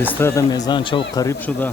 Bistrada mezan çok garip şurada.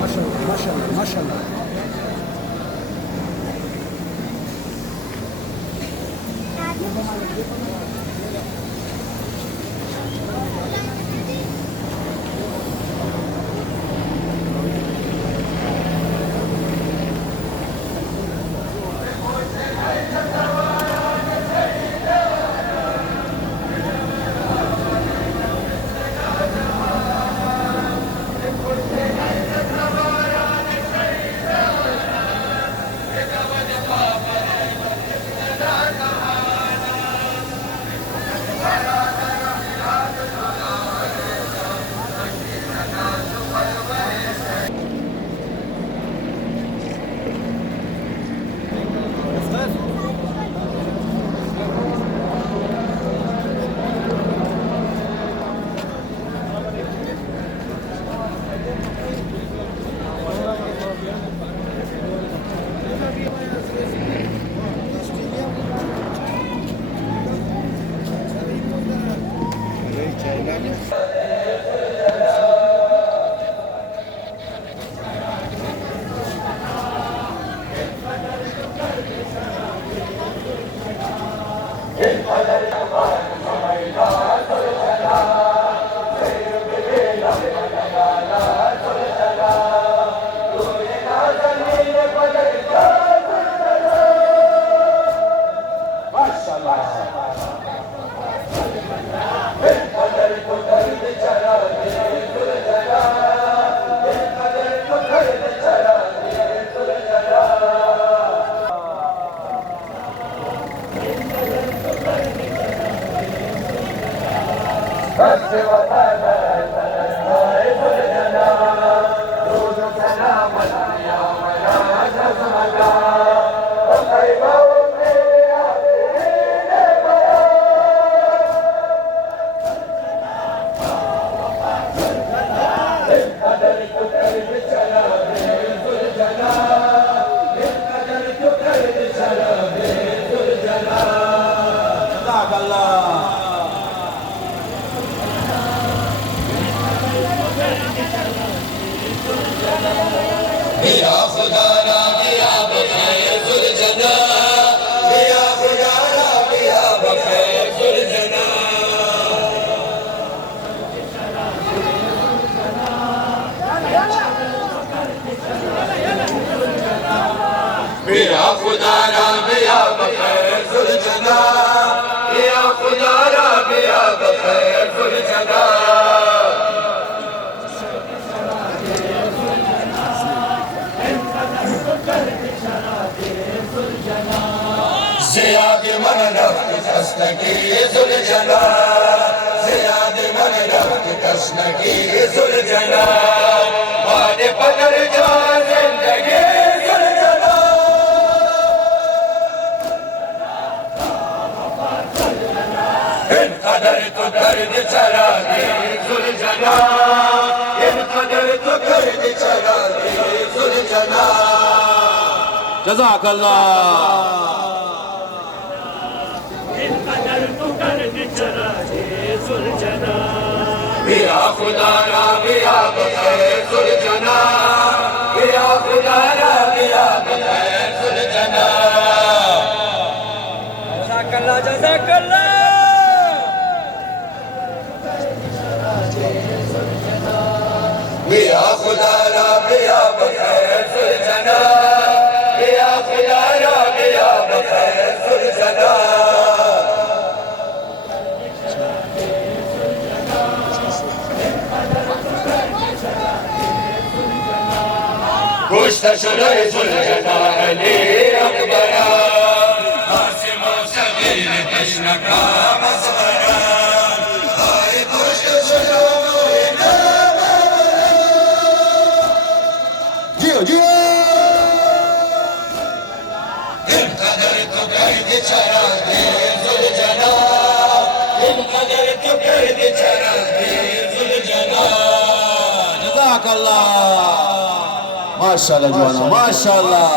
Maşallah, maşallah, maşallah. जज़ाकल्लाह बिया खुदा रा बिया बखैर सुलझना बिया खुदा रा बिया बखैर सुलझना जज़ाकल्लाह जज़ाकल्लाह बिया खुदा रा बिया बखैर सुलझना बिया खुदा रा बिया बखैर सुलझना Kuşta şurayı zulcena Ali Akbara Asim o sevgili teşne kamaslara Ay kuşta şurayı Dio, Dio! Din kader tu kaydi çarabi zulcena Din kader tu kaydi çarabi zulcena Jazakallah. Maşallah Cana, maşallah.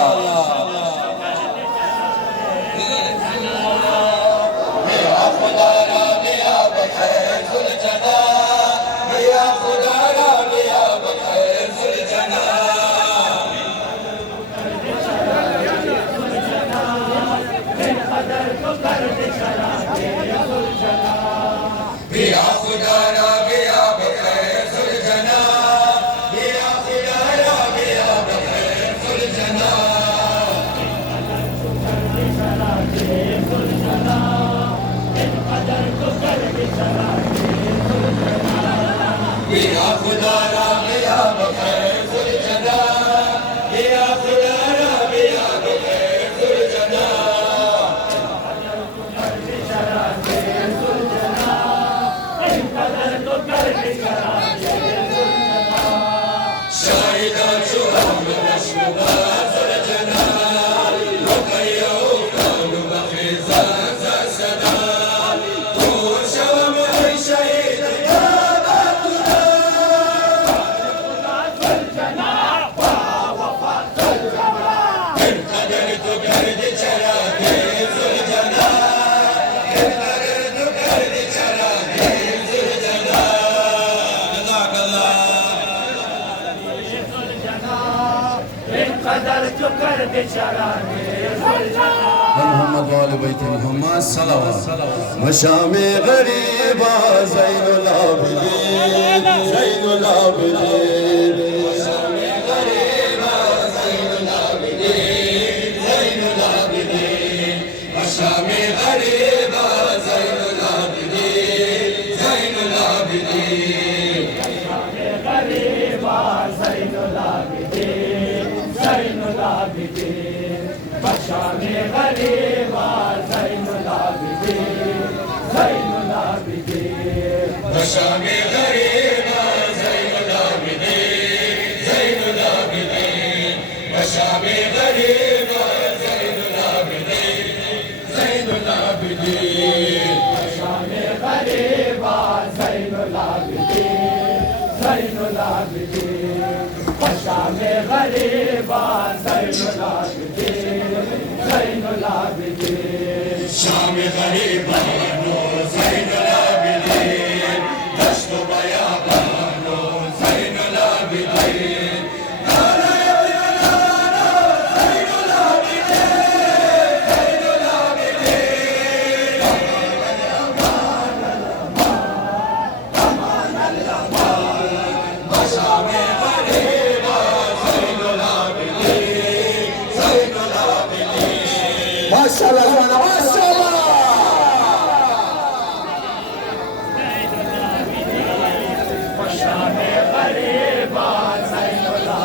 محمد وآل بيت محمد صلوات مشام غريبا زين العابدين زين العابدين مشام غريبا زين العابدين زين العابدين مشام غريبا زين العابدين زين العابدين مشام غريبا زين العابدين زين العابدين مشام غريبا زين العابدين زين العابدين مشام غريبا زين العابدين زين العابدين مشام غريبا زين العابدين زين العابدين مشام غريبا زين العابدين زين العابدين مشام غريبا زين العابدين زين العابدين شام غريبا نور زين العابدين دشت بياضا نور زين العابدين Maşallah sana maşallah.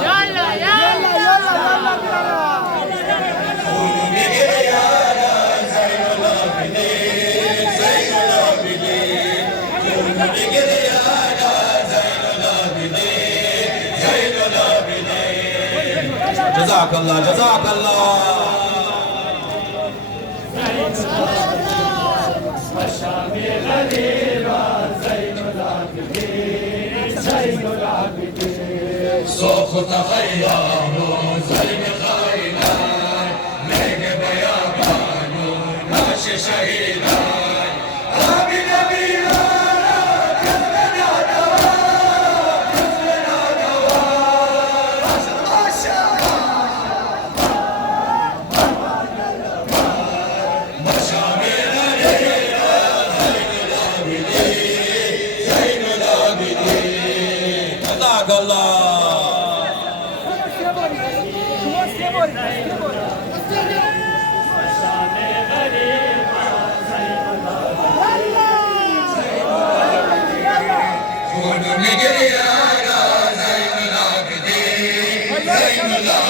يلا يلا يلا Jazakallah, jazakallah. صوت خيام زين خيلان نيك بيابان ماشي شهيدان أبي نبينا كلنا دوار كلنا دوار ما شاء الله مشامل ليلى زين العابدين زين العابدين جزاك الله زين العابدين زين العابدين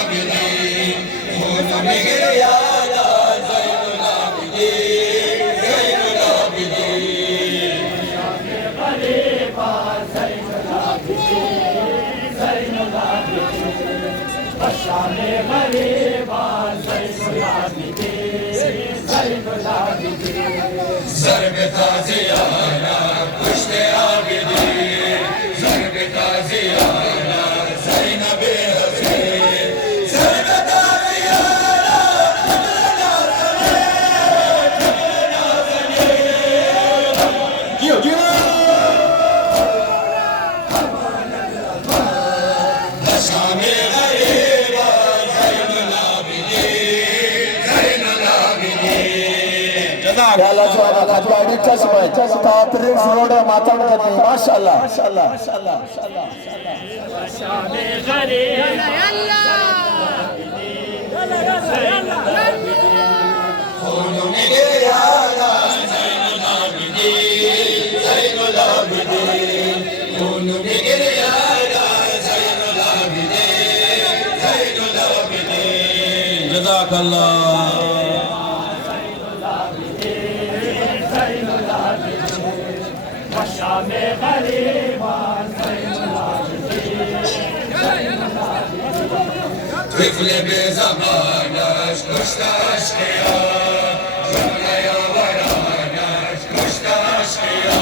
ضرب تازیانه پشت آبیدی ضرب تازیانه زینب حسین ضرب تازیانه Gio, Gio! شام غریبا زین العابدین زین العابدین جزاك ಎಲ್ಲ ಜವಾನ ಗಾಡಿ touch ತಾತ್ರಿ ನೋಡ ಮಾತಾಡ್ತಾನೆ ಮಾಶಾಅಲ್ಲಾ خونو میگریانا زین العابدین زین العابدین خونو میگریانا زین العابدین زین العابدین جزاك الله طفل به زمانش کشت عشقیا جمله آورانش کشت عشقیا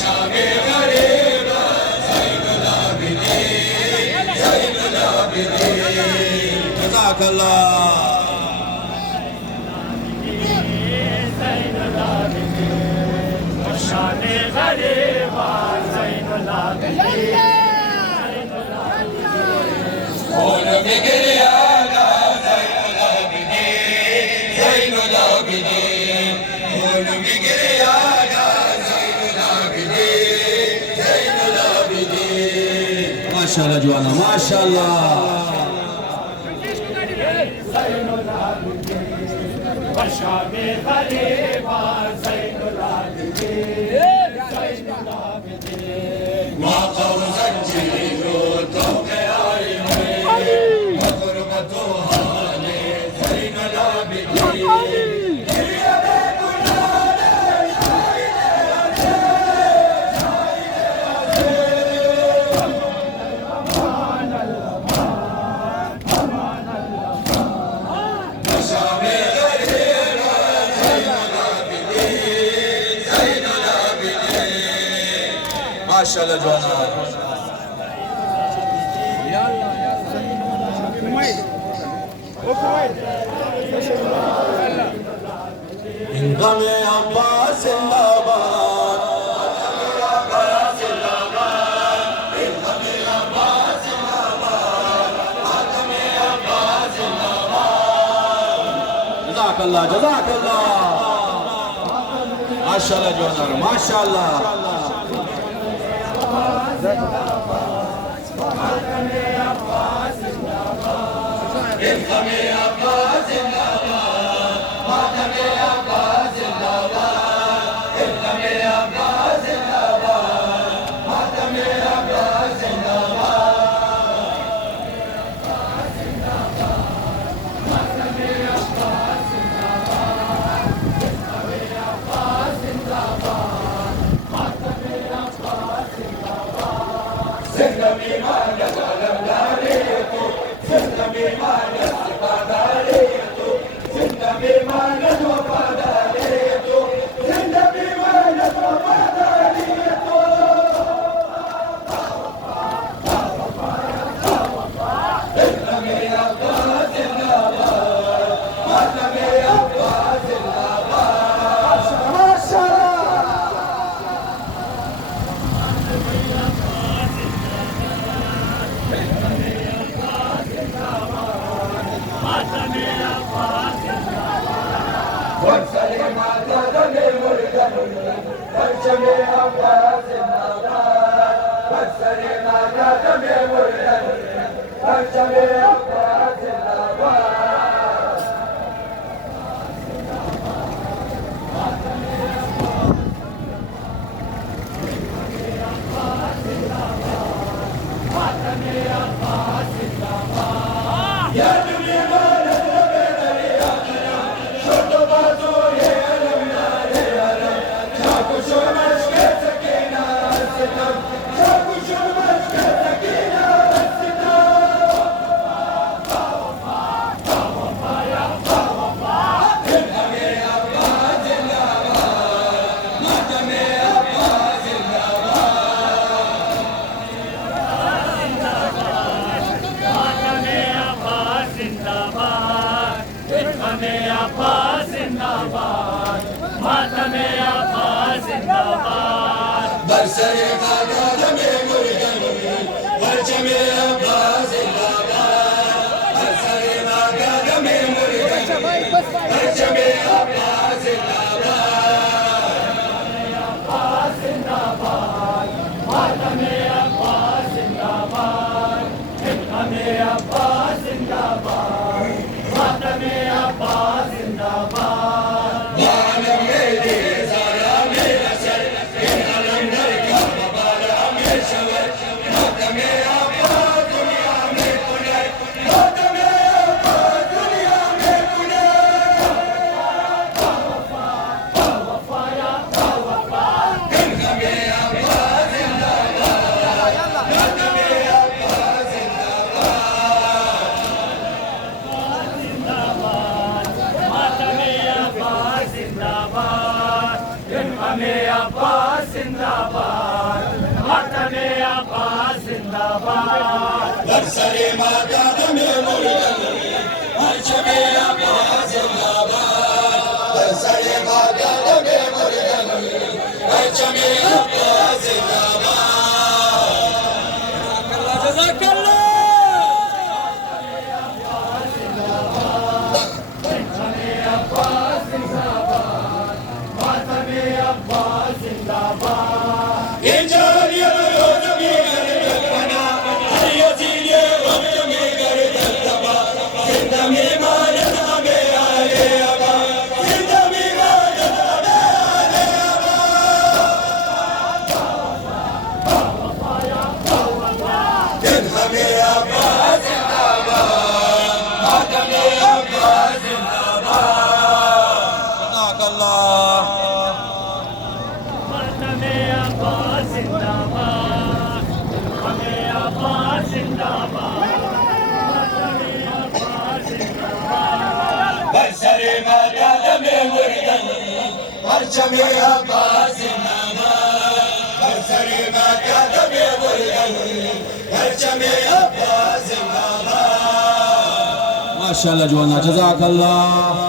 شام غریب زین العابدین زین العابدین جزاك الله خونو میگریانا زین العابدین زین العابدین خونو میگریانا زین العابدین زین العابدین ما شاء الله جوانا ما شاء الله وقع زنجير توقع عيني وغربة هاني زين العابدين شام غريب زين العابدين زين العابدين ما شاء الله جوانا من غم عباس الأباد جزاك الله جزاك الله ما شاء الله جوانا ما شاء الله يا دنيا ما نتبع बरसरे माता में मुर्गन परचमे अब्बास जिंदाबाद बरसरे माता में मुर्गन परचमे अब्बास जिंदाबाद जज़ाकल्लाह बरसरे माता में मुर्गन परचमे अब्बास जिंदाबाद बरसरे माता में मुर्गन परचमे अब्बास जिंदाबाद माशाअल्लाह जवाना जज़ाकल्लाह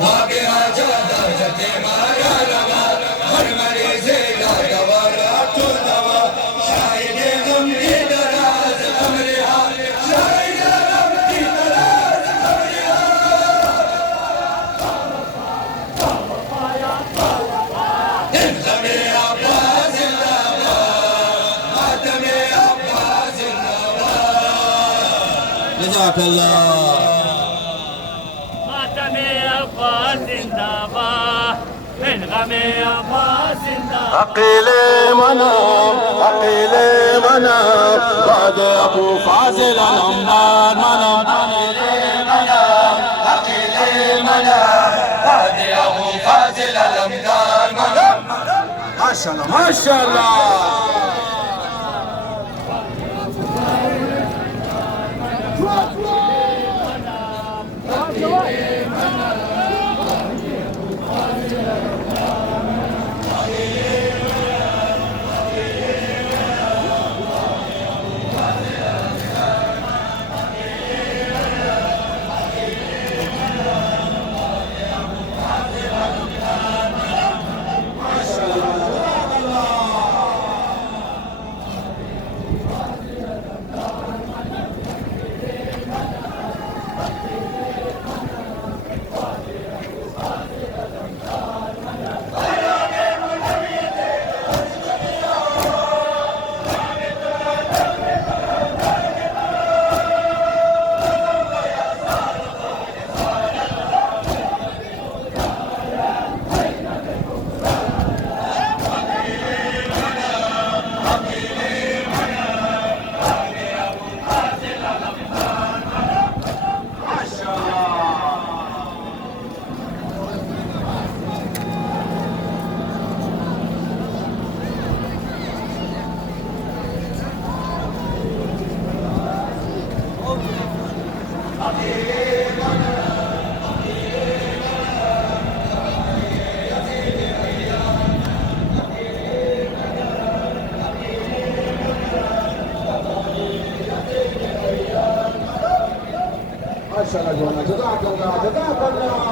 बागे आजा दर्जते मारा रवा हर मरीज़े का दवा रातु दवा शाहिदे गम की दराज हमरे हाल शाहिदे गम की दराज हमरे हाल दिन हमें अब्बास जिंदाबाद मातमे अब्बास जिंदाबाद जज़ाकल्लाह عقيل منام عقيل منام بعد أبو فازل الأمدان منام عقيل منام بعد أبو فازل الأمدان منام ما شاء الله ما شاء الله माशाअल्लाह जवाना जज़ाकल्लाह जज़ाकल्लाह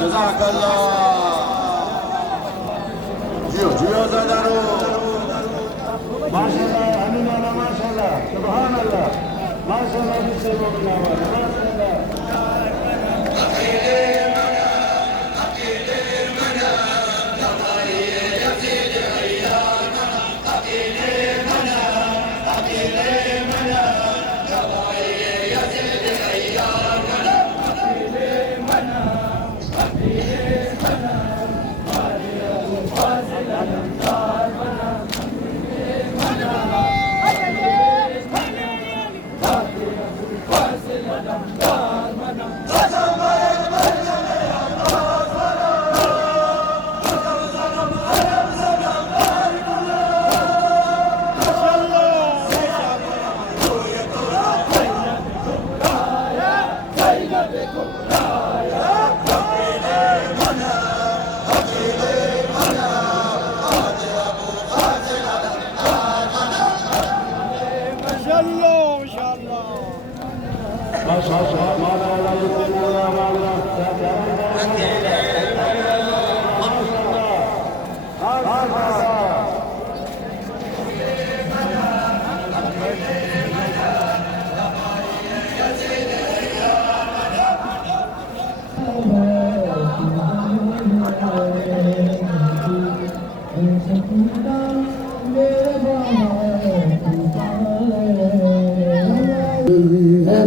जज़ाकल्लाह जियो जियो ज़ादारो माशाअल्लाह हमीदाना माशाअल्लाह सुभान अल्लाह माशाअल्लाह बिस्से बोलना माशाअल्लाह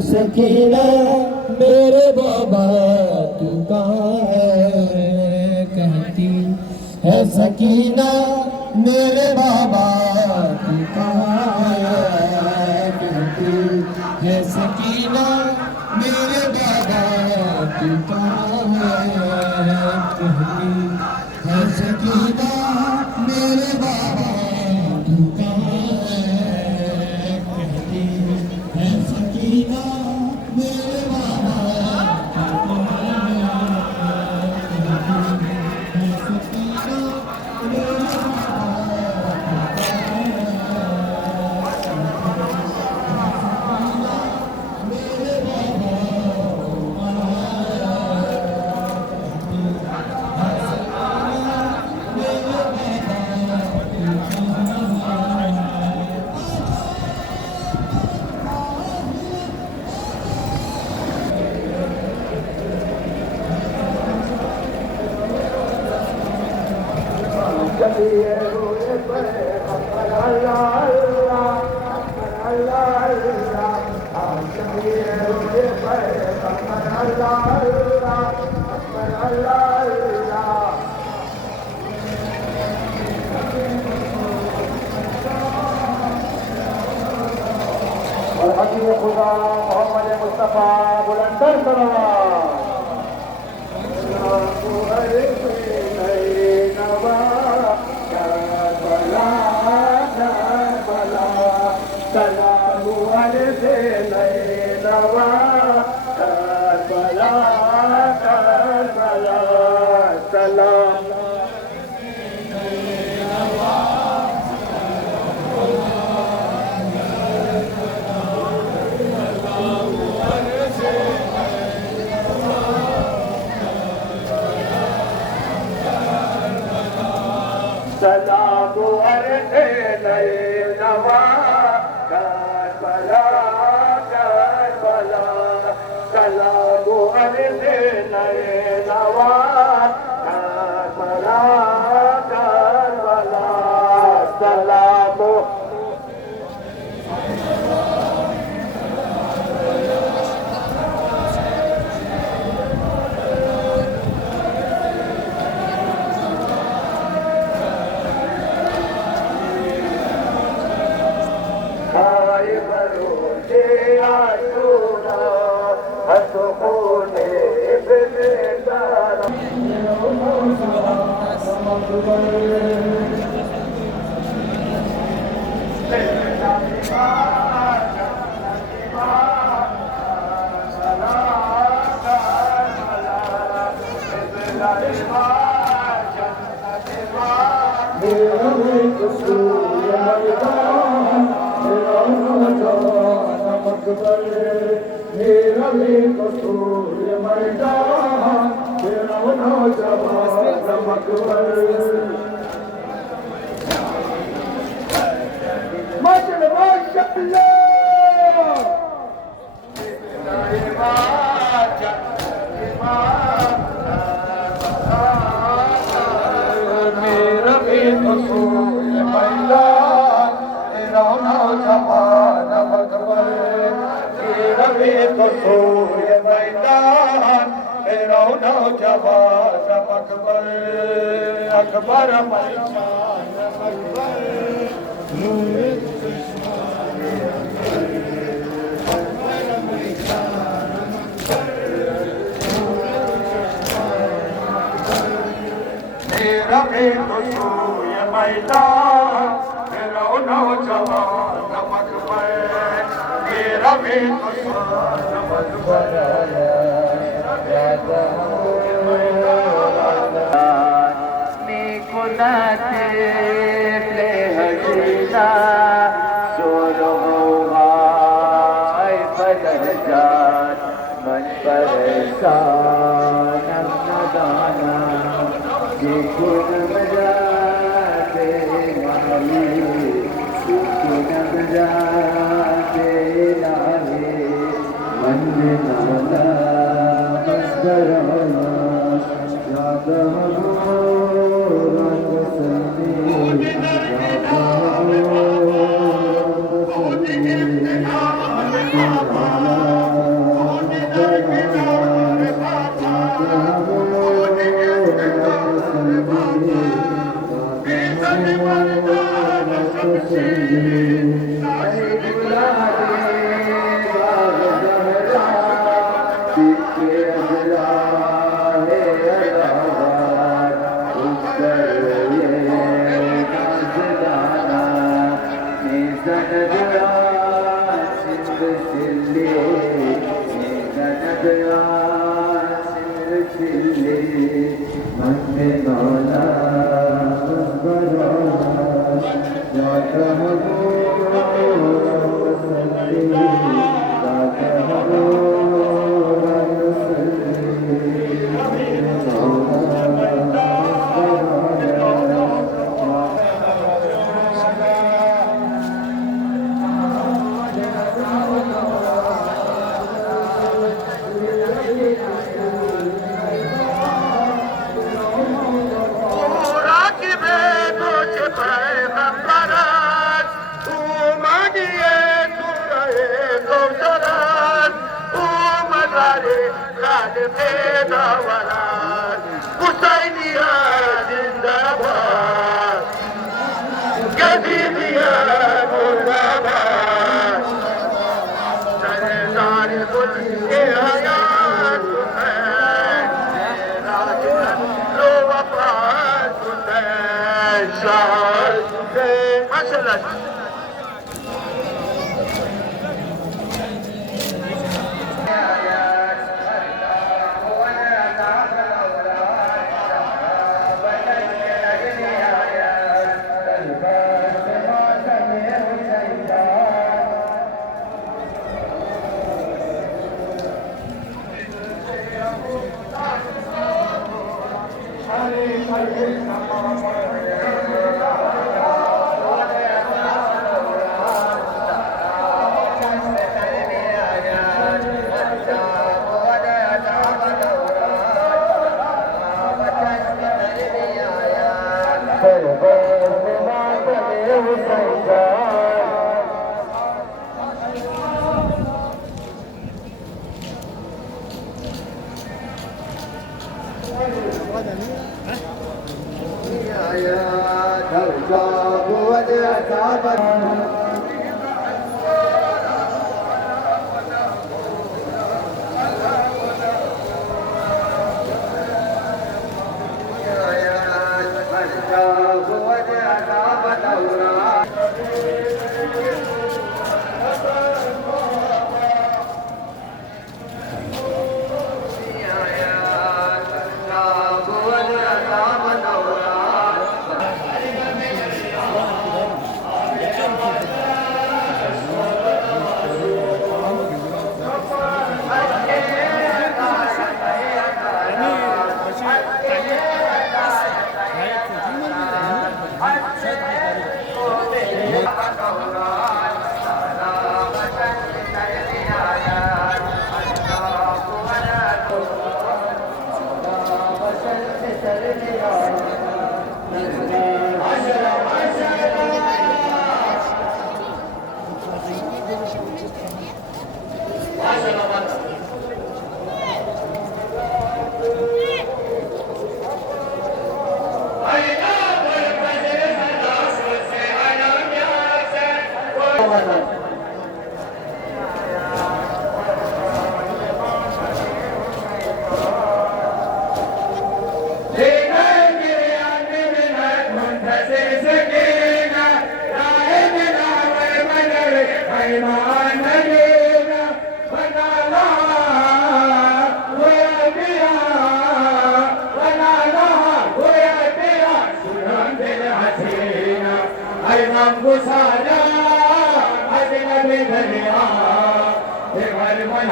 सकीना मेरे बाबा तू कहाँ है कहती है सकीना मेरे बाबा तू कहाँ है कहती है सकीना मेरे बाबा तू कहाँ है कहती है सकीना मेरे बाबा तू कहाँ है कहती है सकीना मेरे बाबा तू कहाँ है सकीना मेरे खुदा मोहम्मद मुस्तफा बुलंदर मेरा भी कसूर मरता अकबर मेरा भी तो ये मैदान मेरा नौजवान नमक मेरा भी तो मन परेशान दाना ये गुण बजाते लाली गुण बजाते लाली मन नाला बसराना याद हो रंग संगे याद हो रंग संगे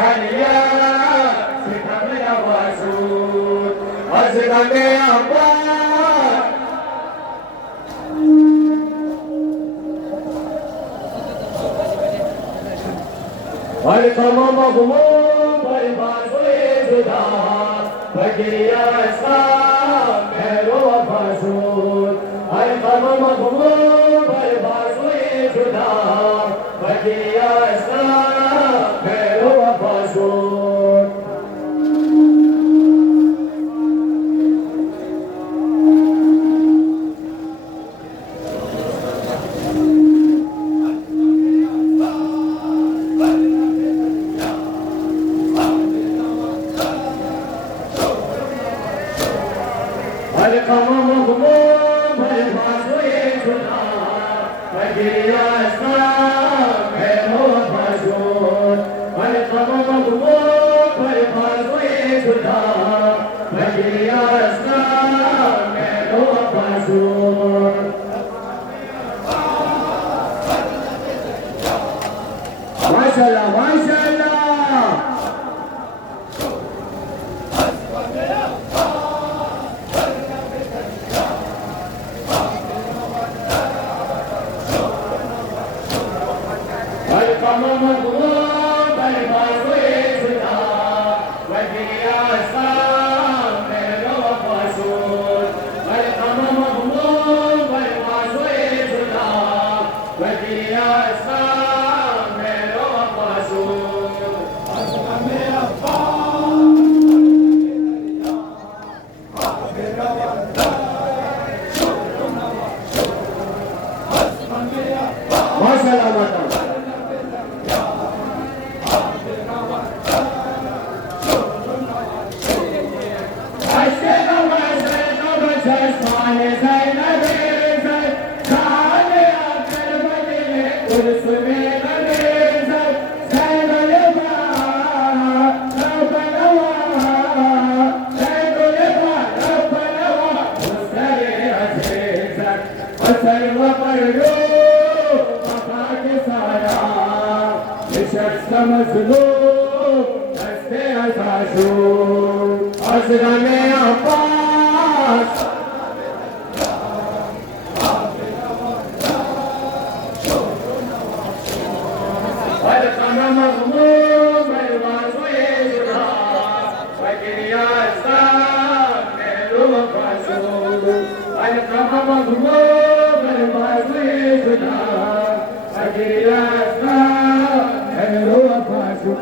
Aliya, Sikamya Vasud, Azgamya Abbas. Al-Tamam Mahmud, Al-Basri Juda, Bagiriya Islam, Mehro Abasud. Al-Tamam Mahmud, Al-Basri Juda, Bagiriya Islam, Mehro Abasud. Al-Tamam Mahmud, Al-Basri Juda, Bagiriya Islam, Mehro Abasud. Al-Tamam Mahmud, Al-Basri Juda, Bagiriya Islam, Mehro Abasud. Mashallah, Mashallah. Al-Tamam Mahmud, Al-Basri Juda, Bagiriya Islam, Mehro Abasud. Al-Tamam Mahmud, Al-Basri Juda, Bagiriya Islam, Mehro Abasud. Mashallah, Mashallah. Azgamya Abbas. Al-Tamam Mahmud, Al-Basri Juda, Bagiriya Islam, Mehro Abasud. Al-Tamam Mahmud, Al-Basri Juda, Bagiriya Islam, Mehro Abasud.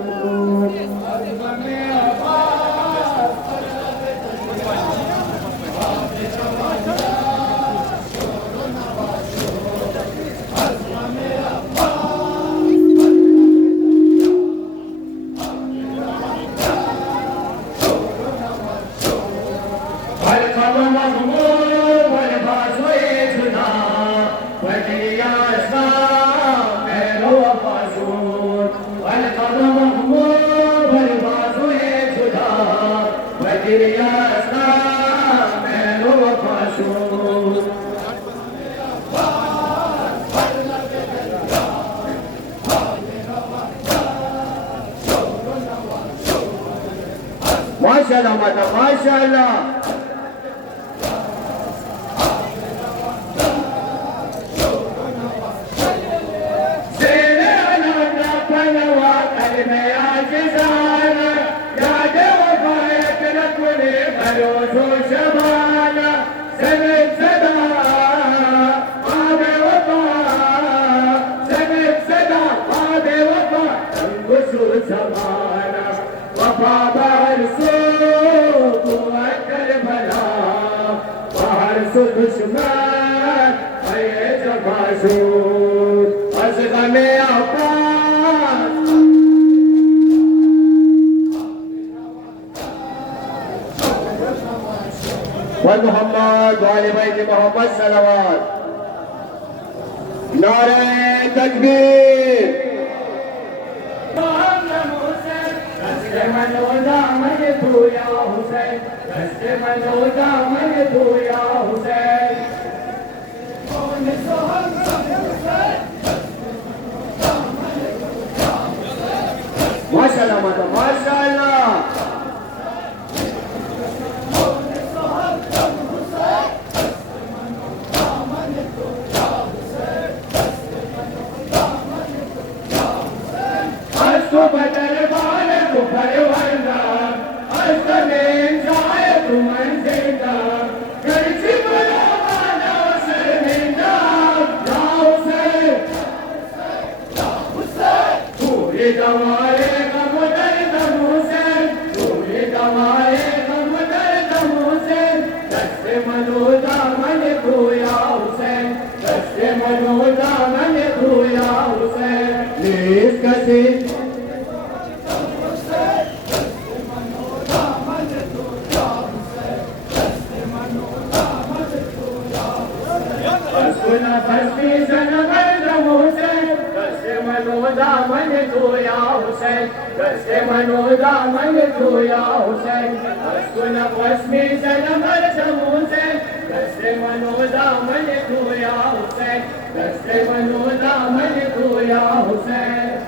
Al-Tamam Mahmud, Al-Basri Juda, Bagiriya Islam, Mehro Abasud. Al-Tamam Mahmud, Al-Basri Juda, Bagiriya Islam, Mehro Abasud. Mashallah, Mashallah. दुश्मन ये जबाशूर अज़ग़मे अब्बास व मोहम्मद व आले बैत मोहम्मद सलवात नारे तकबीर मनोदा मन धोया हुसैन दस्ते मनोदा मन धोया हुसैन माशाल्लाह माता माशाल्लाह अस्तु बदरबान को परवरदा अस्तमें जाए तुमन जिंदा करची बराबाना शर्मिंदा या हुसैन पूरे दवारे गम दर्द हुसैन पूरे दवारे गम दर्द हुसैन दस्ते मनोदा मन खोया हुसैन दस्ते मनोदा मन खोया हुसैन कसे सुना फस्ती जनमर्द हुसैन दस्ते मनोदा मन खोया हुसैन दस्ते मनोदा मन खोया हुसैन सुना फस्ती जनमर्द हुसैन दस्ते मनोदा मन खोया हुसैन दस्ते मनोदा मन खोया हुसैन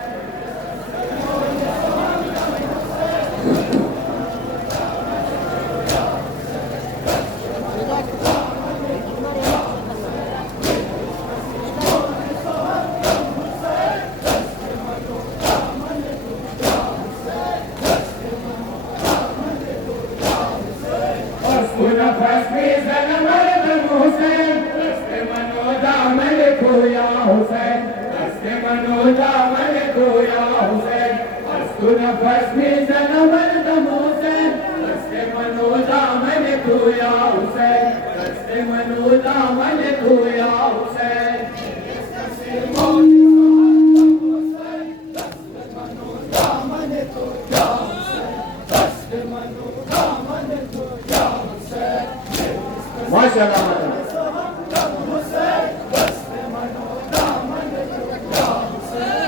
माशाल्लाह मनोदा मन खोया हुसैन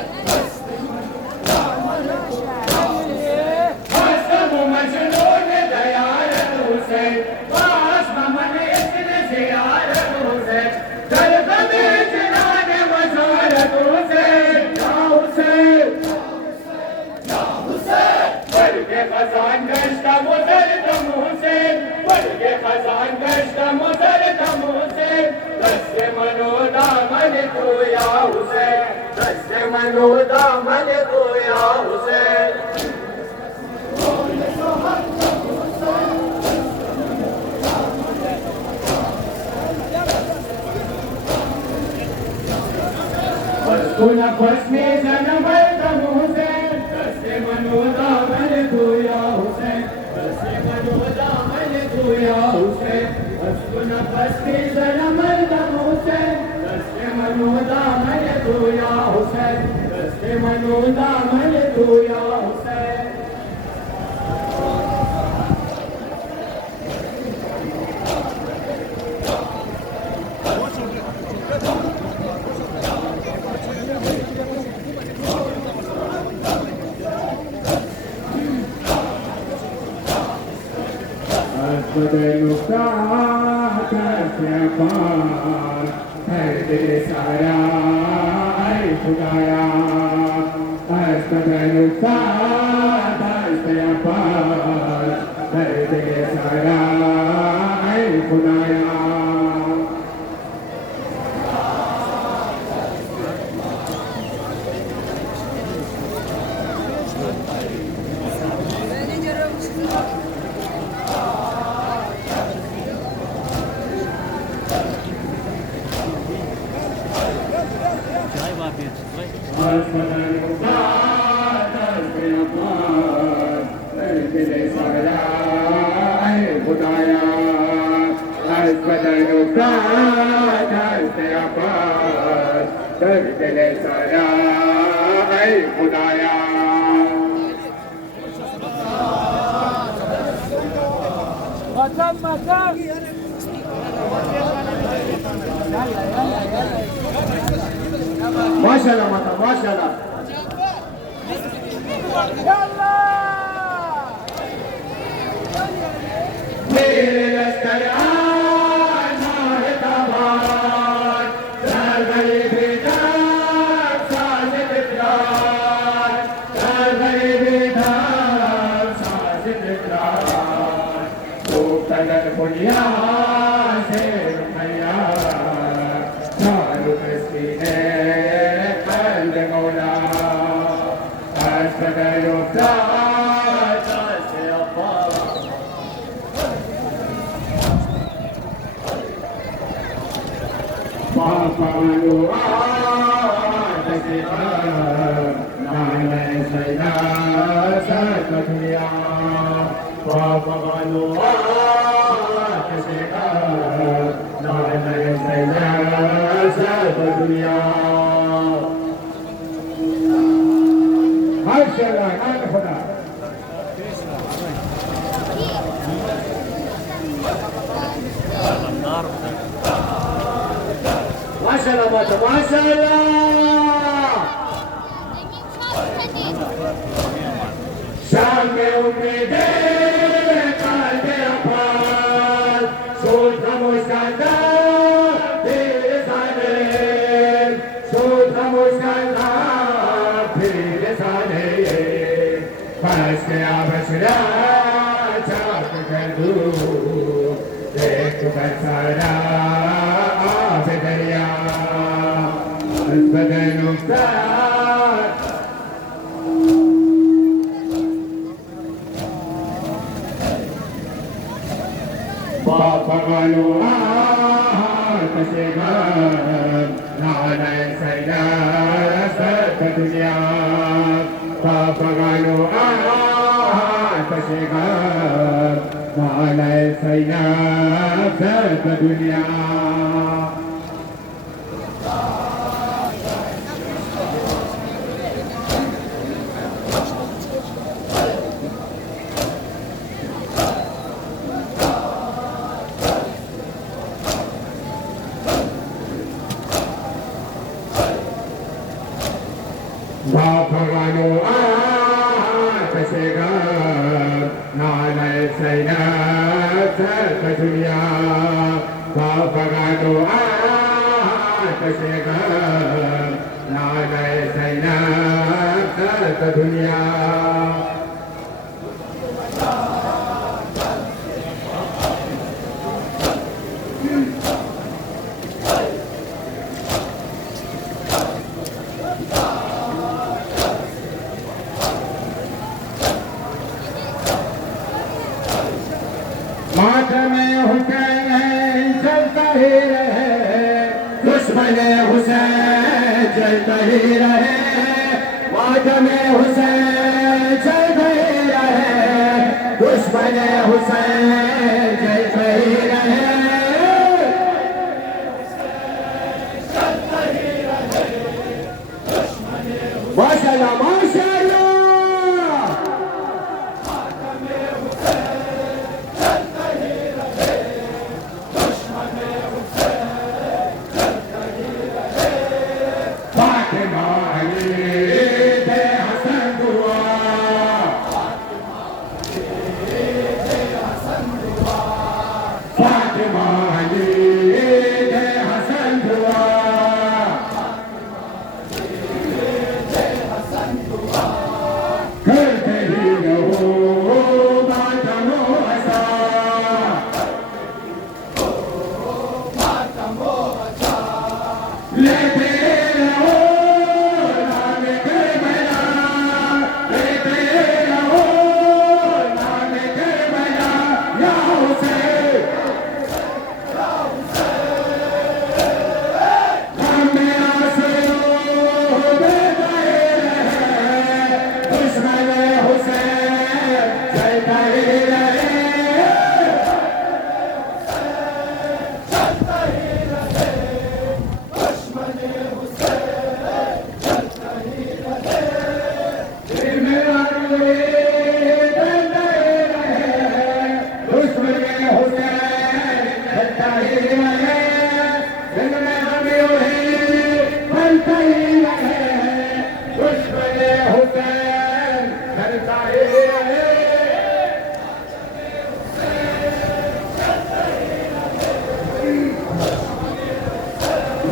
सुना फस्मी जनमर्द हुसैन दस्ते मनोदा मन खोया हुसैन दस्ते मनोदा मन खोया हुसैन सुना फस्मी जनमर्द हुसैन दस्ते मनोदा मन खोया हुसैन दस्ते मनोदा मन खोया हुसैन सारा खुदाया सारा खुदाया चाय वापी चाय खुदाया माशाल्लाह माता माशाल्लाह मेरे लश्कर आना है तबार दर भरे बेदार साज बिदार दर भरे बदन बुनिया से रुपया शाहरुख सीने कल मौला असगरो से अब्बा पापा नाने सैया सकतिया पापा नाने सैया सकतिया माशाल्लाह नान खुदा माशाल्लाह माशाल्लाह शाम में उम्मीद काटे अपार सोच मुस्कान तेरे सारे सोच मुस्कान तेरे सारे पास के आबशरा चाक कर दूं देख बसारा आप दरिया बदन उतार पापा गालो कसेगा नाना सैदा सत दुनिया पापा गालो कसेगा नाना सैदा सत दुनिया भगवानो कसेगा नाना सैना सत दुनिया भगवानो कसेगा नाना सैना सत दुनिया दुश्मन हुसैन चलता ही रहे मातम हुसैन चलता ही रहे दुश्मन हुसैन चलता ही रहे माशाल्लाह माशाल्लाह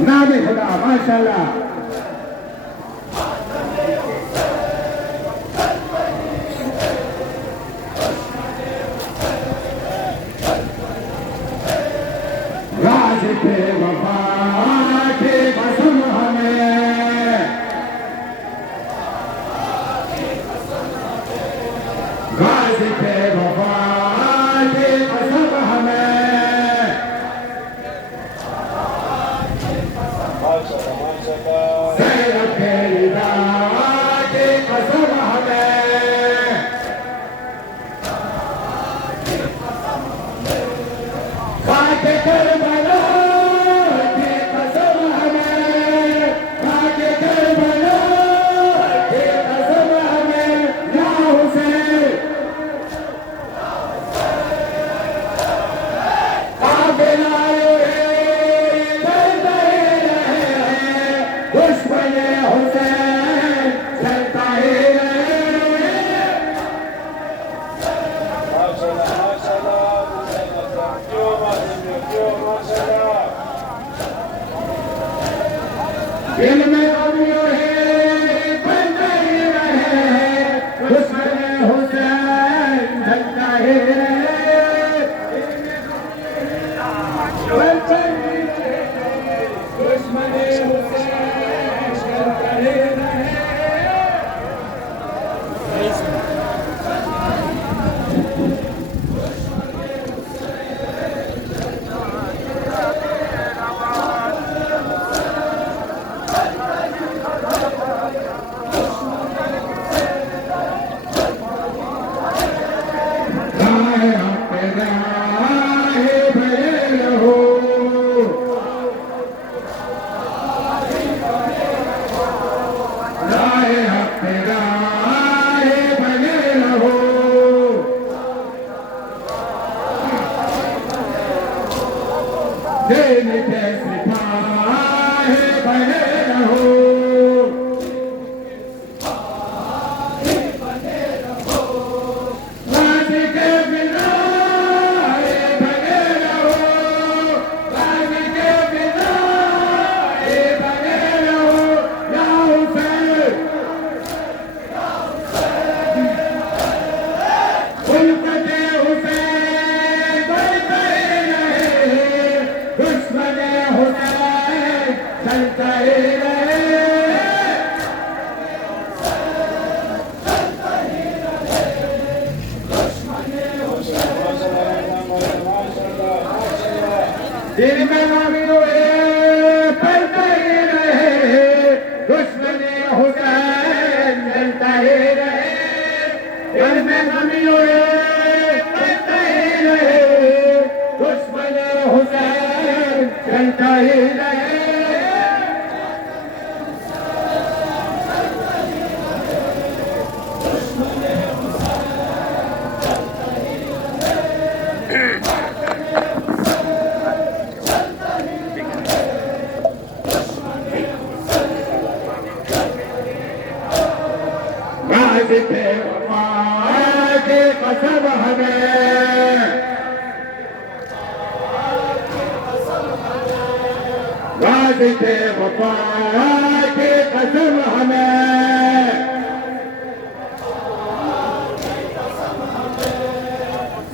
नाम खुदा माशाल्लाह वाजिबे वफा की कसम हमें ज़ैनब के रिदा की कसम हमें खाके करबला की कसम हमें खाके करबला की कसम हमें या हुसैन काफिला चलते रहे दुश्मन हुसैन चलता ही दिल में अमियों है बनते ही रहे दुश्मन हुसैन चलता ही बनते ही रहे दुश्मन हुसैन चलता ही दिल में अमियों है बनते ही रहे दुश्मन हुसैन चलता ही रहे दिल में अमियों है बनते ही रहे दुश्मन हुसैन चलता ही रहे वाजिबे वफा की कसम हमें वाजिबे वफा की कसम हमें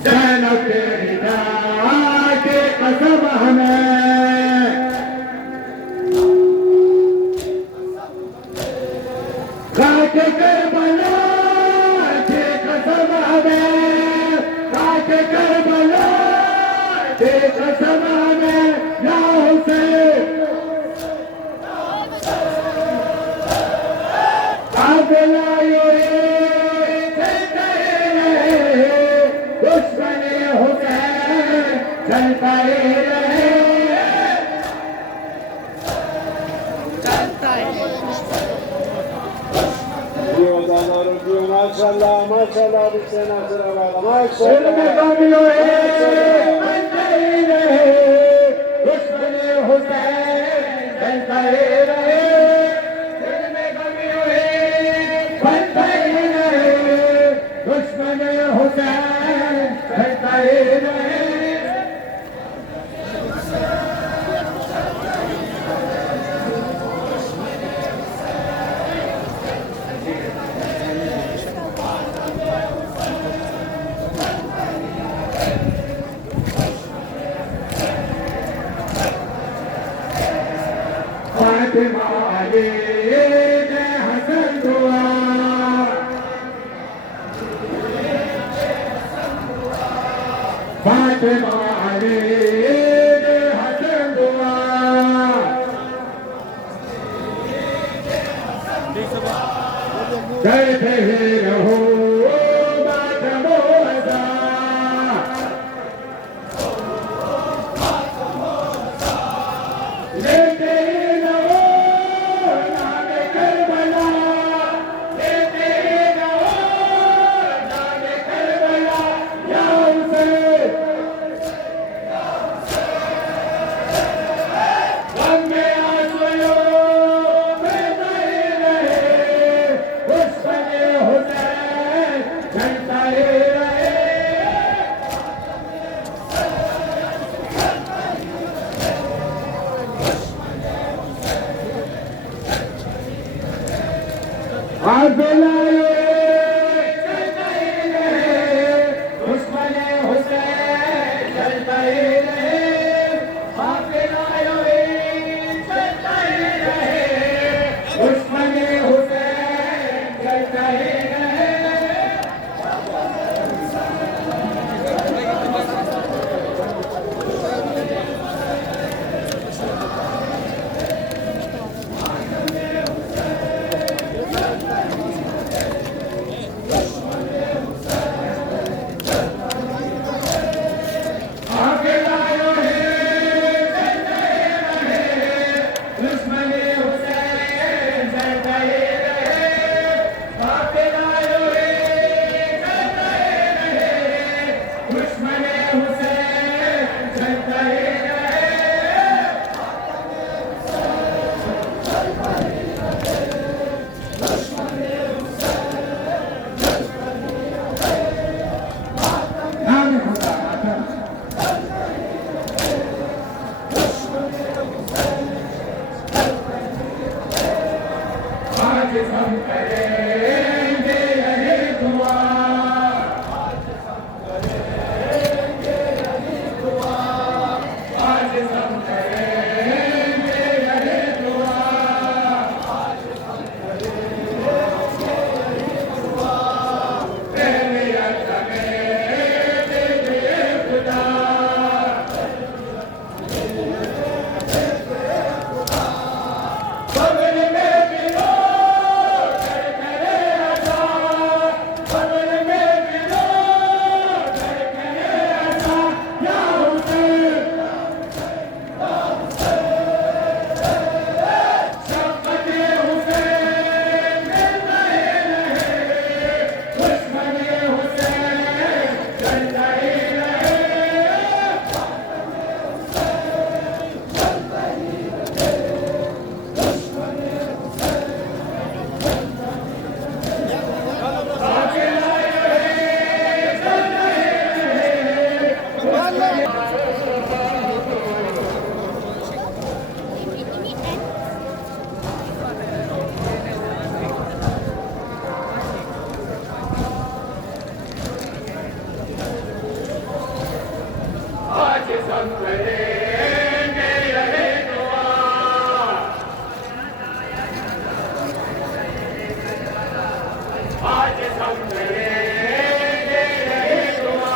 ज़ैनब के रिदा की कसम हमें खाके करबला की कसम हमें खाके करबला की कसम हमें या हुसैन काफिला चलते रहे दुश्मन हुसैन चलता ही रहे माशाल्लाह माशाल्लाह बिस्मिल्लाह दिल में अमियों है बनते ही रहे दुश्मन हुसैन चलता ही रहे दिल में अमियों है बनते ही रहे दुश्मन हुसैन चलता ही रहे फातिमा अली ने हसन दुआ तुम्हारी हर दुआ करते ही रहो बात मोजा लेते ही रहो नाम करबला लेते ही रहो नाम करबला या हुसैन गम में आंसुओं में बहे रहे उस बने हुसैन झंडा रहे आज लाए चलता ही रहे दुश्मन हुसैन चलता ही रहे आप लाए चलता ही रहे दुश्मन हुसैन चलता ही रहे आप लाए चलता ही रहे दुश्मन हुसैन चलता ही रहे आप लाए चलता ही रहे दुश्मन हुसैन चलता ही रहे नाम खुदा आज हम करेंगे यही दुआ आज हम करेंगे यही दुआ पहले अल्लाह दे खुदा बगल में बिलो कर करे अदा बगल में बिलो कर करे अदा या हुसैन शफ़क़त हुसैन मिलता ही रहे दुश्मन हुसैन चलता ही रहे आज हम करेंगे यही दुआ आज हम करेंगे यही दुआ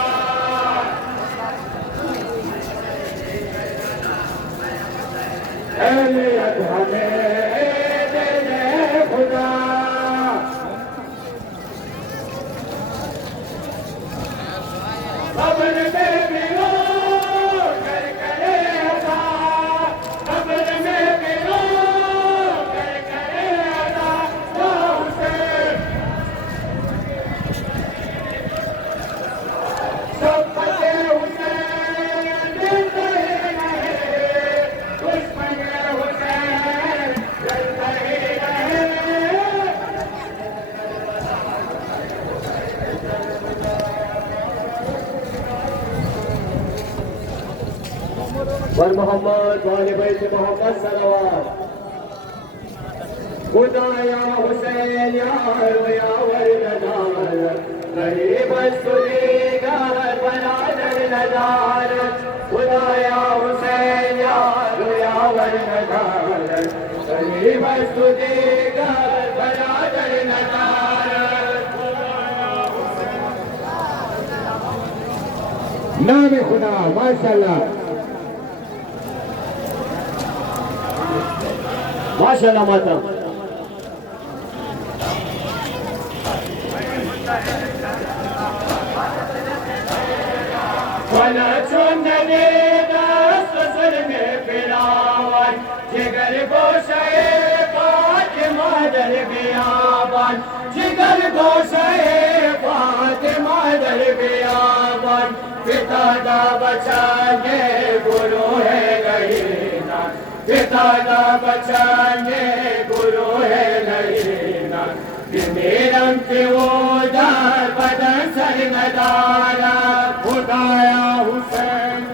अहलियत हमें दे दे खुदा कब्र में मिलो कर करे अदा कब्र में मिलो कर करे अदा या हुसैन शफ़क़त हुसैन मिलता ही रहे दुश्मन हुसैन चलता ही रहे वर मोहम्मद वाले बैत मोहम्मद सलवात खुदाया हुसैन यार यावर नजार गरीब सुदीगार बना दर नजार खुदाया हुसैन यार यावर नजार गरीब सुदीगार बना दर नजार नाम खुदा माशाल्लाह माशाल्लाह माता जिगर गोशे पाक मादर बियाबान जिगर गोशे पाक मादर बियाबान पिता दा बचाने गुरु है गहीना पिता दा बचाने गुरु है गहीना मेरम के ओदार बदन सर नदारा खुदाया हुसैन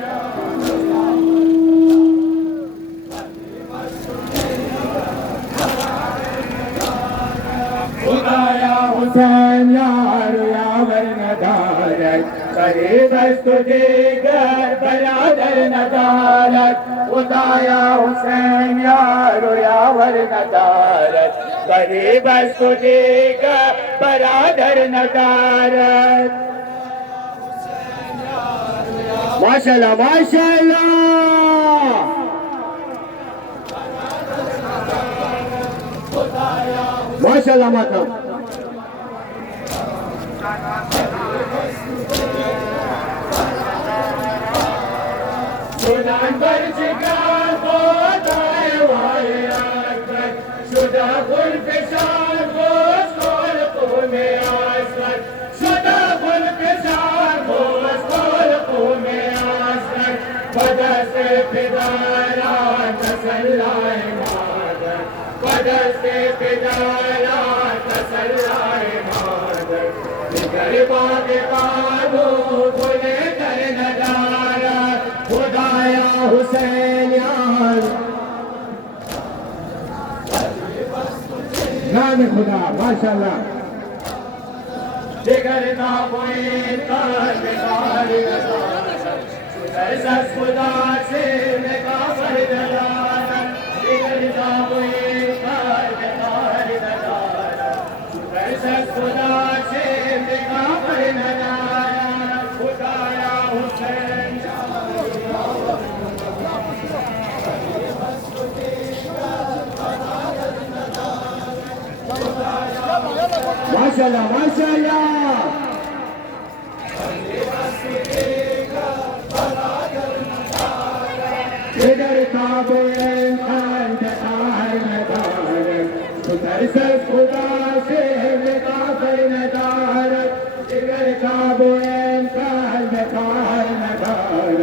खुदाया हुसैन यार यावर नदारत करीब तुझे घर बरादर नदारत खुदाया हुसैन यार यावर नदारत करीब तुझे घर बरादर नदारत माशाल्लाह माशाल्लाह माशाल्लाह माता सुनान पर जिगर बोताए वाले आकर शुदा गुल पेशार गोश कोल को में आसर शुदा गुल पेशार गोश कोल को में आसर बदा से पिदारा तसल्लाए मादर बदा से पिदारा तसल्लाए मादर गरीबा के काबू खुले कर नजारा खुदाया हुसैन यार नाम खुदा माशाल्लाह जिगर ना कोई तार बेकार ऐसा खुदा से मेरा फरदाना जिगर ना कोई तार बेकार ऐसा खुदा से मेरा फरदाना खुदाया हुसैन माशाल्लाह माशाल्लाह इधर काबे खान दतार नदार उधर से खुदा से निकाफर नदार इधर काबे खान दतार नदार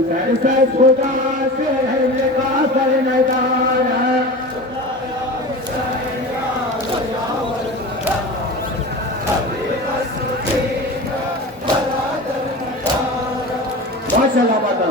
उधर से खुदा से निकाफर नदार माशाल्लाह माता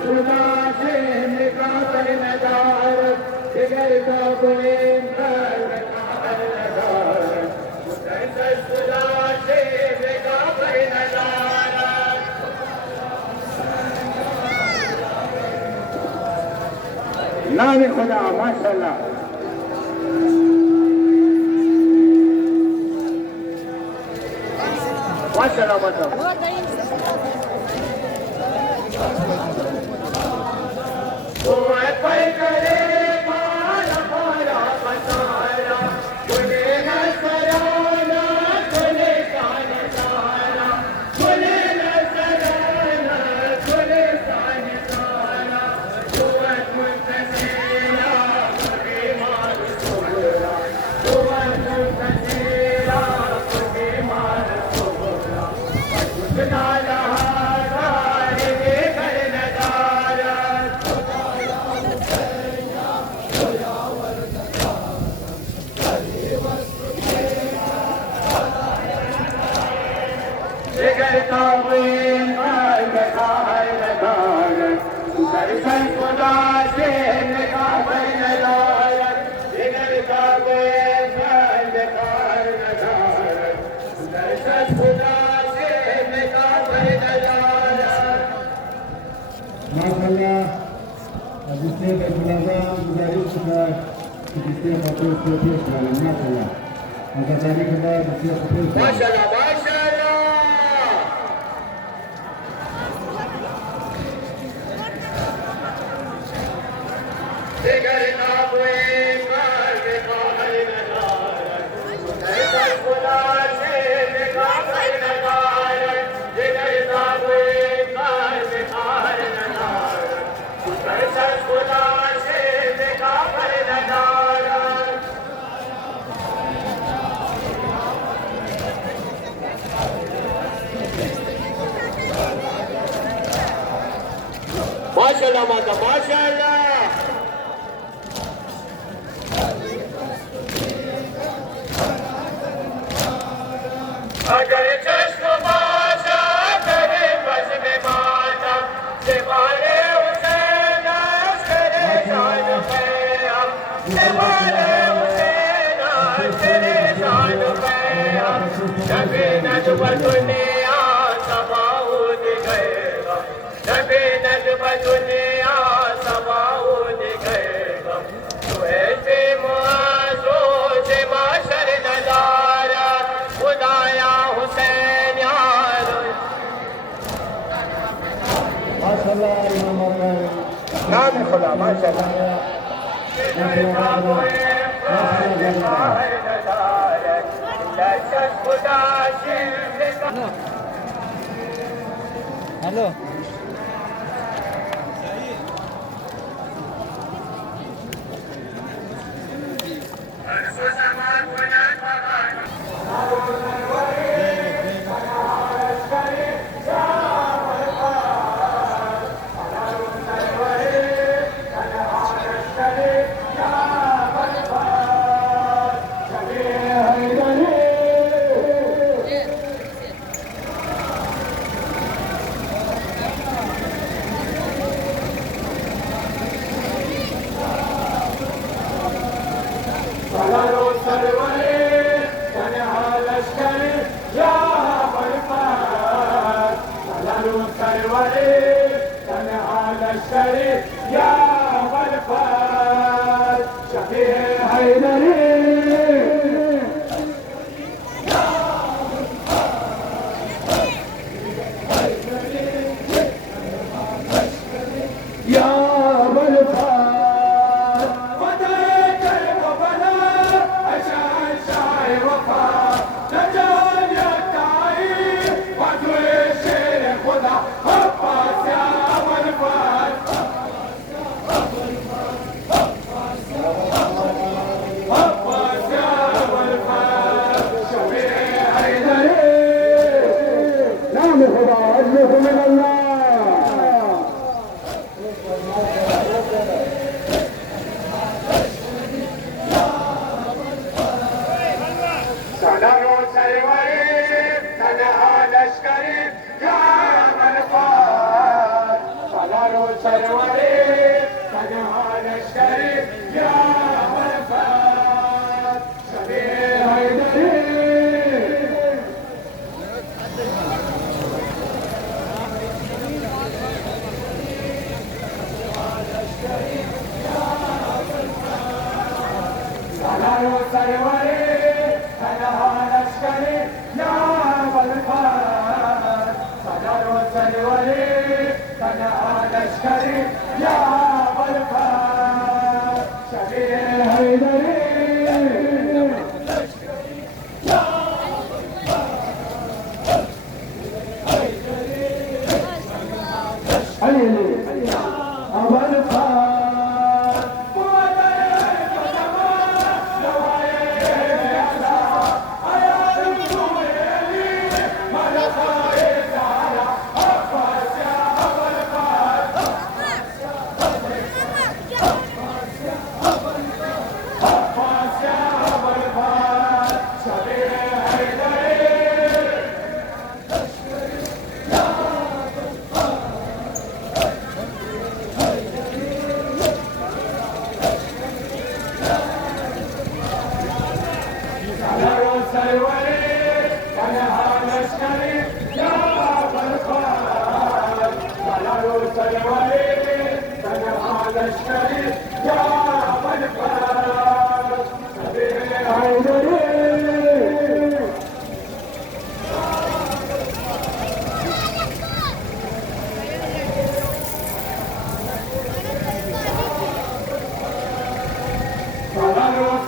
खुदा से निकाल नदार जिगर का कोई खुदा से निकाल नदार नाम खुदा माशाल्लाह माशाल्लाह माशाल्लाह गुजारिश है कि जिससे अपने प्रोफेस करना चाहिए आजादी के बाद माशाल्लाह माशाल्लाह देखा हुए मार्ग काहल नजार ऐसा खुदा से देखा कर नजार देखा हुए मार्ग काहल नजार ऐसा खुदा से देखा कर नजार माशाल्लाह माता माशाल्लाह अगर चश्म बाजा करे बस में माता दीवाने हुसैन तेरे शान पे दीवाने हुसैन तेरे शान पे नबी नजब दुनिया सबाउद गएगा नबी नजब दुनिया सबाउद गएगा तू ऐसे मुआज़ो से माशर नज़ारा खुदाया हुसैन यार माशाल्लाह इमाम नाम खुदा माशाल्लाह हेलो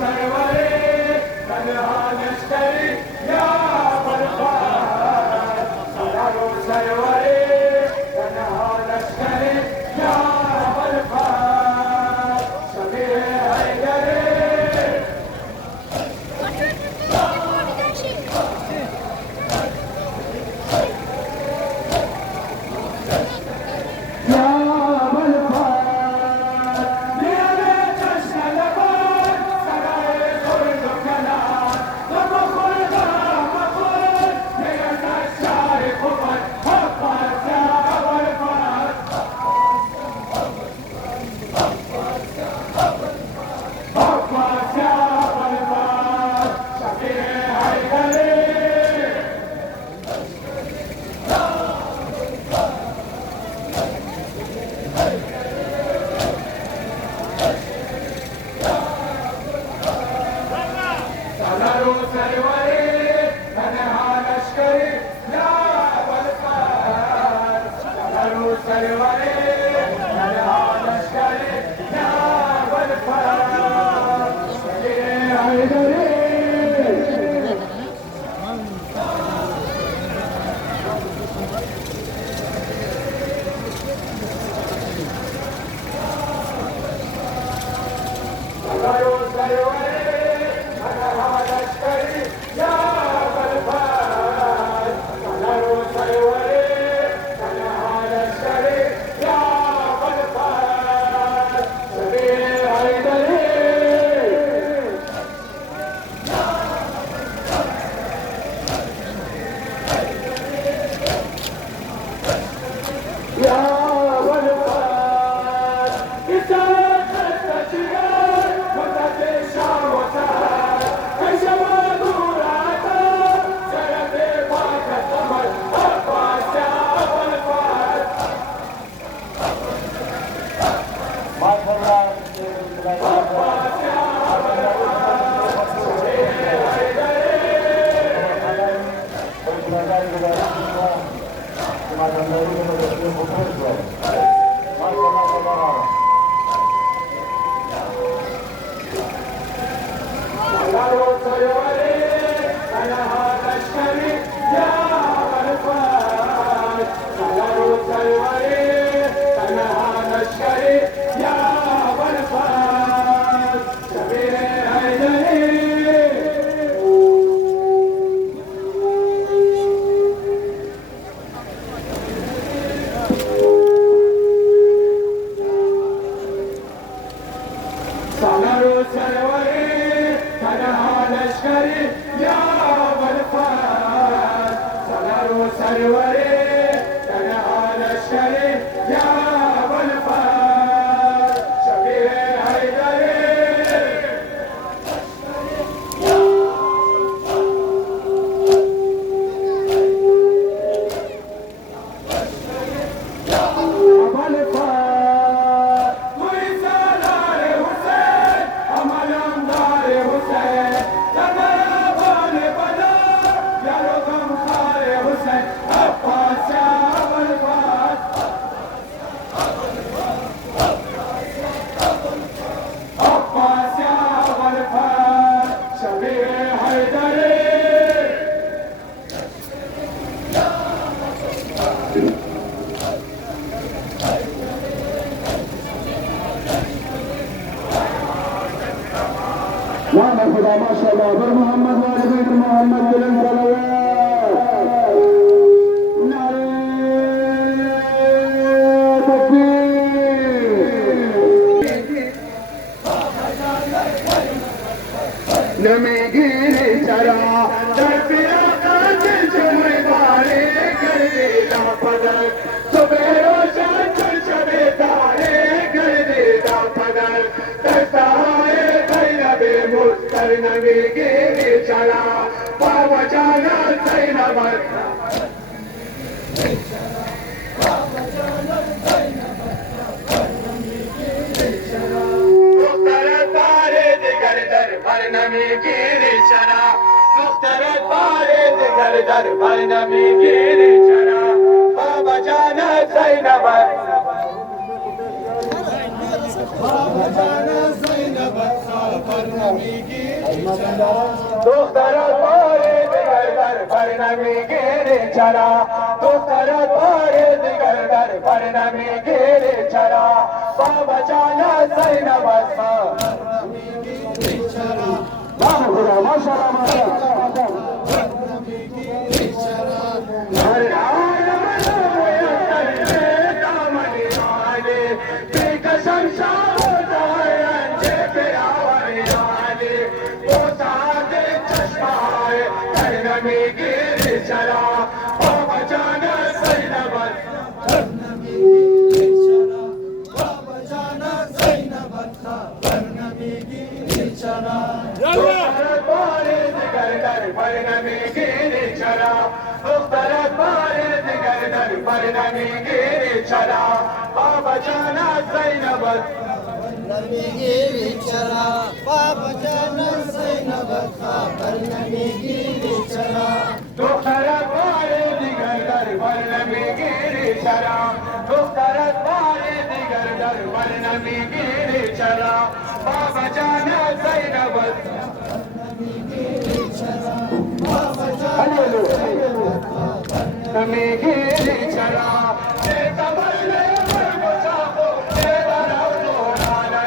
نعم خدا ما شاء الله بر محمد وآل بيت محمد بلند صلوات نعرة تكبير نمیگیری چرا در فراقات جمعه باره کردی لاپدر صبح روشن کن شب تاره کردی لاپدر دستهای زینب مستر نمیگیری چرا بابا جانا زینب نمیگیری چرا دخترت باره دیگر در بر نمیگیری چرا بابا جانت زینب بابا جانت زینب خبر دختر بار دیگر در پر نمیگیری چرا دختر بار دیگر در پر نمیگیری چرا بابا جانا زینب اسما نام خدا ماشاءالله هر عالم میسر دامنی آلی بیکشم شاود آینچه پیاوری آلی بوساد چشمای پر نمیگیری چرا بابا جانا زینب دختر بار دیگر در پر نمیگیری چرا دختر بار دیگر در پر نمیگیری چرا بابا جانا زینب نمیگیری چرا بابا جان زینب خبر نمیگیری چرا دختر بار دیگر در پر نمیگیری چرا دختر بار دیگر در پر نمیگیری چرا بابا جانا زینب نمیگیری چرا چه کمر مرموزاخو چه درو دورانه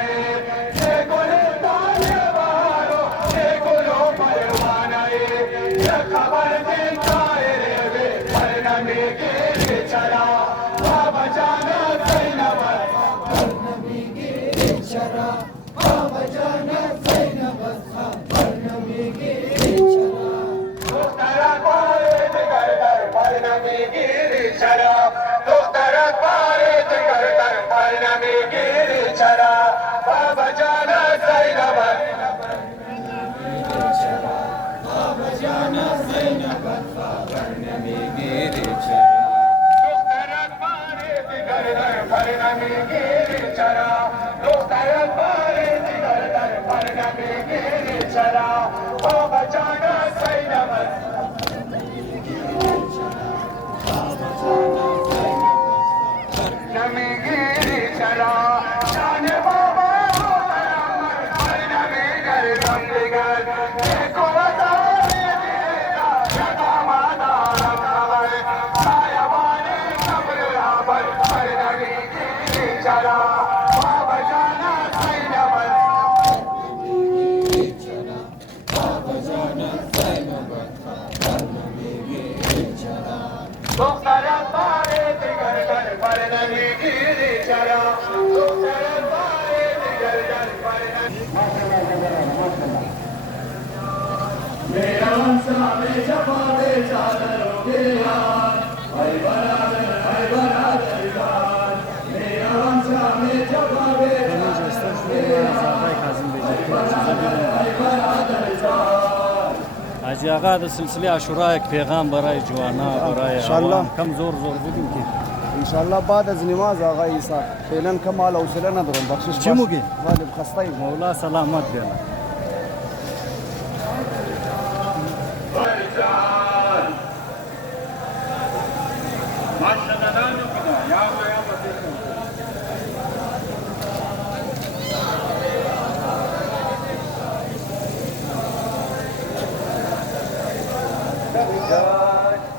چه گل بارو چه گلو پروانه چه خبر دل دایره به پر نمیگیری چرا بابا جانا زینب نمیگیری چرا بابا جان زینب خبر نمیگیری چرا دختر بار دیگر در پر نمیگیری چرا دختر بار دیگر در پر نمیگیری چرا بابا جانا زینب بابا جان زینب خبر نمیگیری دختر بار دیگر در پر نمیگیری چرا دختر بار دیگر در پر نمیگیری چرا بابا جانا زینب نمیگیری چرا جان بابا محترم پر نمیگردم دیگر یک وطن دیگر دامادارم خبر سایبان قبر رابر پر نمیگیری چرا بابا جانا زینب بابا جان زینب خبر نمیگیری چرا دختر بار دیگر در پر نمیگیری چرا دختر بار دیگر در پر میرا انسان جفا به چادروں کے یار ای برادر جان میرا انسان جفا به چادروں کے حاجی آقا د سلسله عاشورا یک پیغام برای جوانا برای عوام کم زور بودیم که انشاءالله بعد از نماز آقای عیسی فعلا کمال حوصله ندارم بخشش چی موگی؟ والد خسته‌ایم مولا سلامت بیالا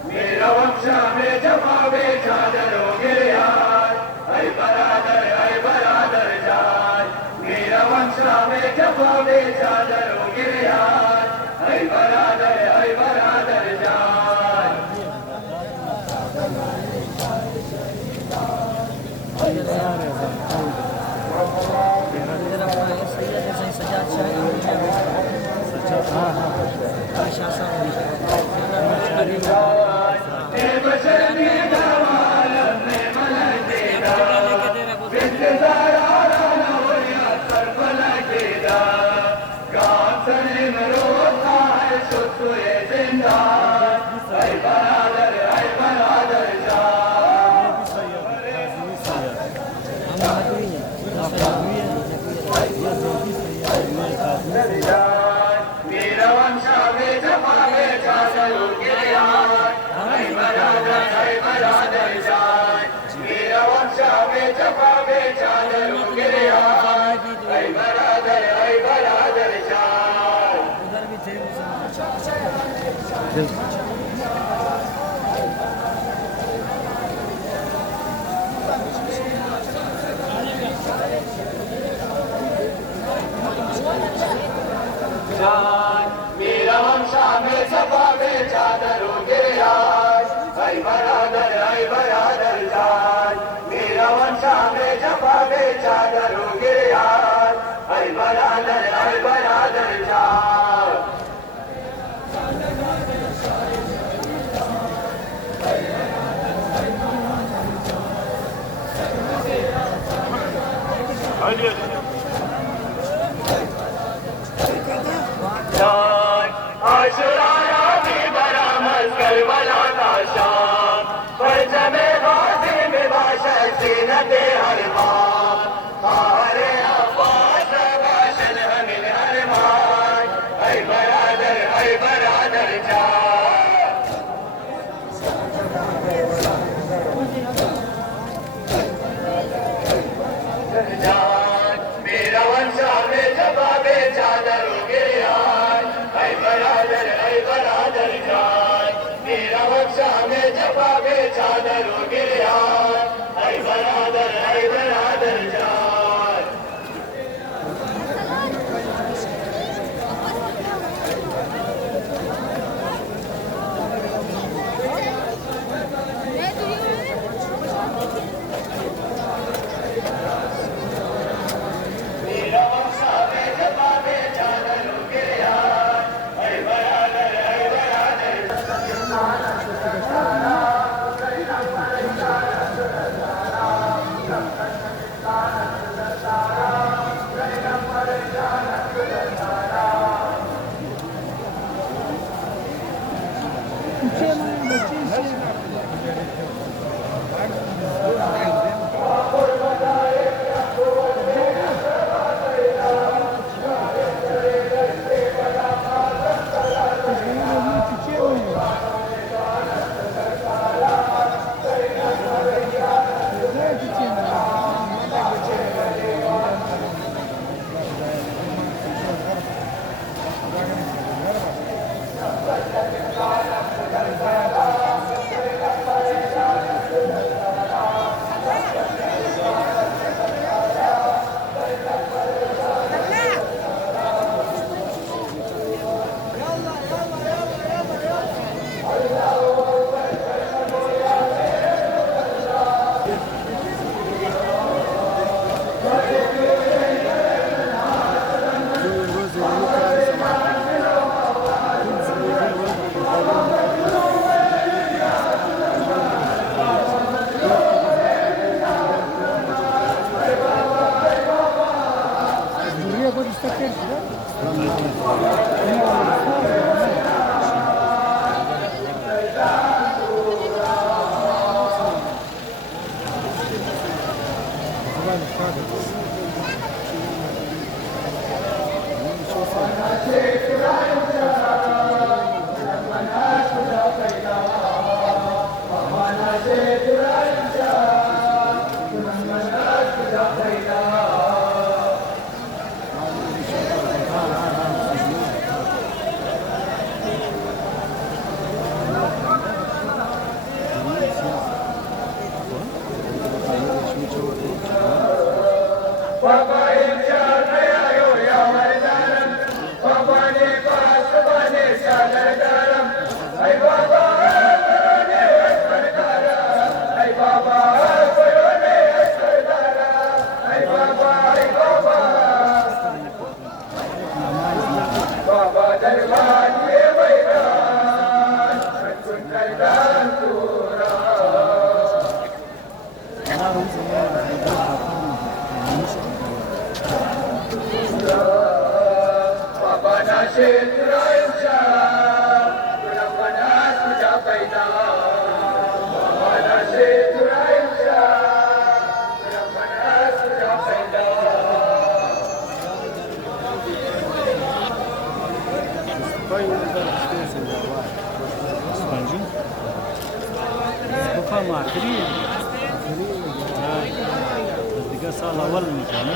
میرا ومشا میں جفا بے چادروں کے یار ای برادر جان میرا ومشا میں جفا بے چادروں کے یار ای برادر جان میرا ومشا میں جفا بے چادروں کے یار ای برادر جان میرا ومشا میں جفا بے چادروں کے یار ای برادر جان मेरा वंशा में छपा में चादरों के आज भाई बरादर जान मेरा वंशा में छपा में चादरों के आज भाई बरादर जान आशुराया भी बरामद करबला का शाम पर जमे गाजी में बाशा सीनते हर बार हरे अब्बास बाशन हमिल हर मान ऐ बरादर जा मेरा वंशा में जवाबे चादरों के ऐ बरादर जान मेरा वंशा में जवाबे चादरों के ऐ बरादर जान मेरा वंशा में जवाबे चादरों के ऐ Baradar فما كريم هاي صار اول مكان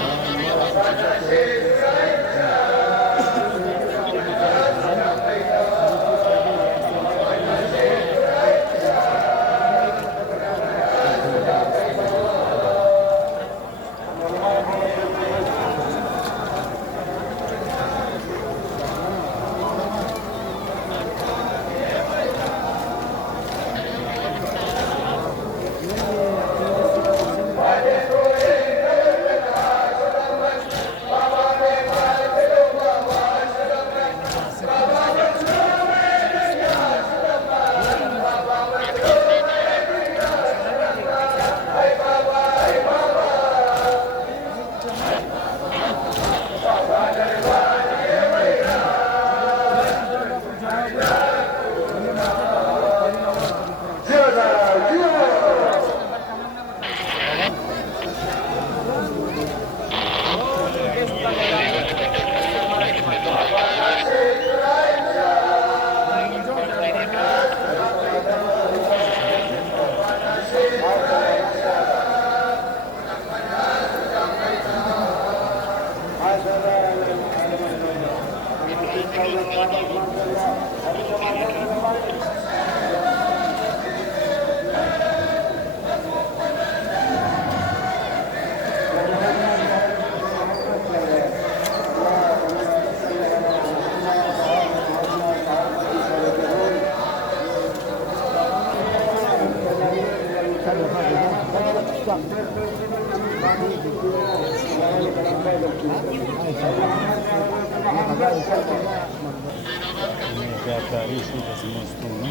Gari şu da zımostunu.